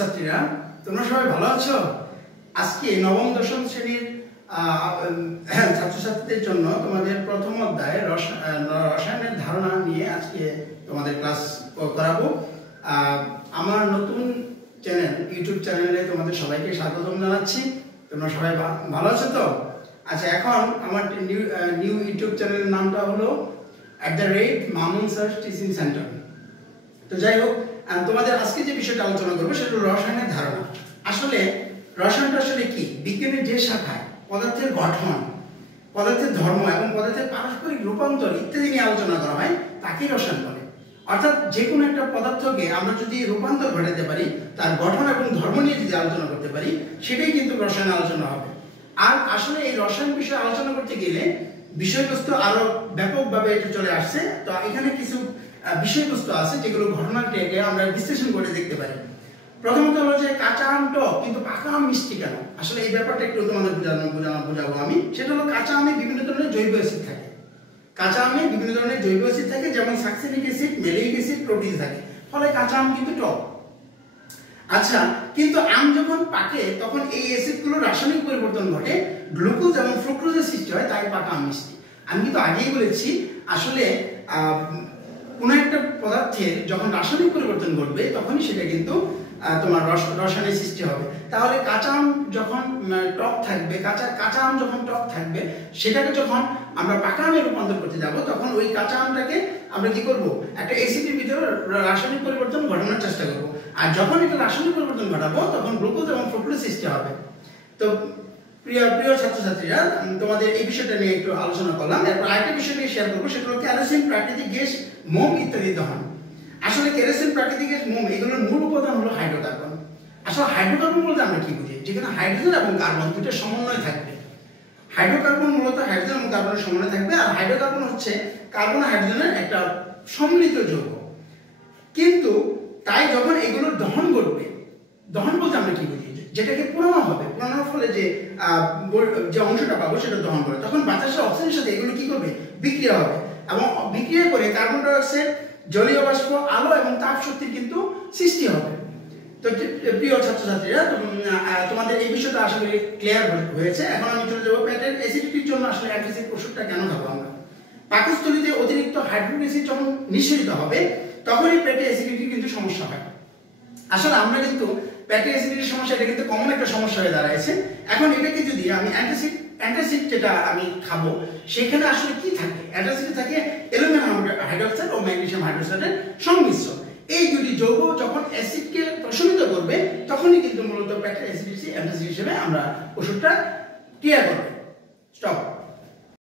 ছাত্রছাত্রীরা, তোমরা সবাই ভালো আছো? আজকে নবম দশম শ্রেণীর ছাত্রছাত্রীদের জন্য তোমাদের প্রথম অধ্যায় রসায়নের ধারণা নিয়ে আজকে তোমাদের ক্লাস করাবো। আমার নতুন চ্যানেল, ইউটিউব চ্যানেলে তোমাদের সবাইকে স্বাগতম জানাচ্ছি। তোমরা সবাই ভালো আছো তো? আচ্ছা, এখন আমার নিউ ইউটিউব চ্যানেলের নামটা হলো @মামুন স্যার টিচিং সেন্টার। তো যাই হোক, তোমাদের আজকে যে বিষয়টা আলোচনা করবো সেটা হলো রসায়নের ধারণা। আসলে রসায়নটা আসলে কি? বিজ্ঞানের যে শাখায় পদার্থের গঠন, পদার্থের ধর্ম এবং পদার্থের পারস্পরিক রূপান্তর ইত্যাদি নিয়ে আলোচনা করা হয়, তাকেই রসায়ন বলে। অর্থাৎ যে কোনো একটা পদার্থকে আমরা যদি রূপান্তর ঘটাতে পারি, তার গঠন এবং ধর্ম নিয়ে যদি আলোচনা করতে পারি, সেটাই কিন্তু রসায়ন আলোচনা হবে। আর আসলে এই রসায়ন বিষয়ে আলোচনা করতে গেলে বিষয়বস্তু আরো ব্যাপকভাবে এটা চলে আসছে। তো এখানে কিছু বিষয়বস্তু আছে যেগুলো ঘটনাটাকে আমরা বিশ্লেষণ করে দেখতে পারি। প্রথমত হলো যে কাঁচা আম টক কিন্তু পাকা আম মিষ্টি কেন? আসলে এই ব্যাপারটা একটু তোমাদের বোঝাবো আমি। সেটা হলো কাঁচা আমে বিভিন্ন ধরনের জৈব অ্যাসিড থাকে। কাঁচা আমে বিভিন্ন ধরনের জৈব অ্যাসিড থাকে, যেমন সাকসিলিক অ্যাসিড, ম্যালিক অ্যাসিড, প্রোটিন থাকে, ফলে কাঁচা আম কিন্তু টক। আচ্ছা, কিন্তু আম যখন পাকে তখন এই অ্যাসিডগুলোর রাসায়নিক পরিবর্তন ঘটে, গ্লুকোজ এবং ফ্রুক্টোজের সৃষ্টি হয়, তাই পাকা আম মিষ্টি। আমি কিন্তু আগেই বলেছি, আসলে কোনো একটা পদার্থের যখন রাসায়নিক পরিবর্তন ঘটবে তখনই সেটা কিন্তু তোমার রসায়নের সৃষ্টি হবে। তাহলে কাঁচা আম যখন টক থাকবে, কাঁচা আম যখন টক থাকবে, সেটাকে যখন আমরা পাকা আমে রূপান্তর করতে যাব, তখন ওই কাঁচা আমটাকে আমরা কি করব? একটা অ্যাসিডের ভিতরে রাসায়নিক পরিবর্তন ঘটানোর চেষ্টা করব। আর যখন এটা রাসায়নিক পরিবর্তন ঘটাবো তখন গ্লুকোজ এবং ফ্রুক্টোজ সৃষ্টি হবে। তো প্রিয় ছাত্রছাত্রীরা, তোমাদের এই বিষয়টা নিয়ে একটু আলোচনা করলাম। এরপর আরেকটা বিষয় নিয়ে শেয়ার করবো, সেটা হলো কেরোসিন, প্রাকৃতিক গ্যাস, মোম ইত্যাদি দহন। আসলে কেরোসিন, প্রাকৃতিক গ্যাস, মোম এগুলোর মূল উপাদান হলো হাইড্রোকার্বন। আসলে হাইড্রোকার্বন বলতে আমরা কি বুঝি? যেখানে হাইড্রোজেন এবং কার্বন দুটো সমন্বয় থাকবে। হাইড্রোকার্বন মূলত হাইড্রোজেন এবং কার্বনের সমন্বয় থাকবে। আর হাইড্রোকার্বন হচ্ছে কার্বন হাইড্রোজেনের একটা সম্মিলিত যৌগ। কিন্তু তাই যখন এগুলোর দহন ঘটবে, দহন বলতে আমরা কি বুঝি? যেটাকে পোড়ানো হবে, পোড়ানোর ফলে যে অংশটা পাবো সেটা দহন করে, তখন বাতাসে অক্সিজেনের সাথে এগুলো কি করবে? বিক্রিয়া হবে, এবং বিক্রিয়া করে কার্বন ডাই অক্সাইড, জলীয় বাষ্প, আলো এবং তাপ শক্তির কিন্তু সৃষ্টি হবে। তো প্রিয় ছাত্রছাত্রীরা, তোমাদের এই বিষয়টা আসলে ক্লিয়ার হয়েছে। এখন আমি চলে যাবো পেটের অ্যাসিডিটির জন্য আসলে অ্যান্টাসিড ওষুধটা কেন খাবো আমরা। পাকস্থলীতে অতিরিক্ত হাইড্রোক্লোরিক অ্যাসিড যখন নিঃসরিত হবে, তখনই পেটে অ্যাসিডিটির কিন্তু সমস্যা হয়। আসলে আমরা কিন্তু পেটে অ্যাসিডিটির সমস্যা, এটা কিন্তু কমন একটা সমস্যা হয়ে দাঁড়াইছে। এখন এটাকে যদি আমি অ্যান্টাসিড যেটা আমি খাবো, সেখানে আসলে কি থাকে? অ্যান্টাসিডে থাকে অ্যালুমিনিয়াম হাইড্রোক্সাইড ও ম্যাগনেসিয়াম হাইড্রোক্সাইডের সংমিশ্রণ। এই দুটি যৌগ যখন অ্যাসিডকে প্রশমিত করবে, তখনই কিন্তু মূলত পেটের অ্যাসিডিটি অ্যান্টাসিড হিসেবে আমরা ওষুধটা ক্রিয়া করবে।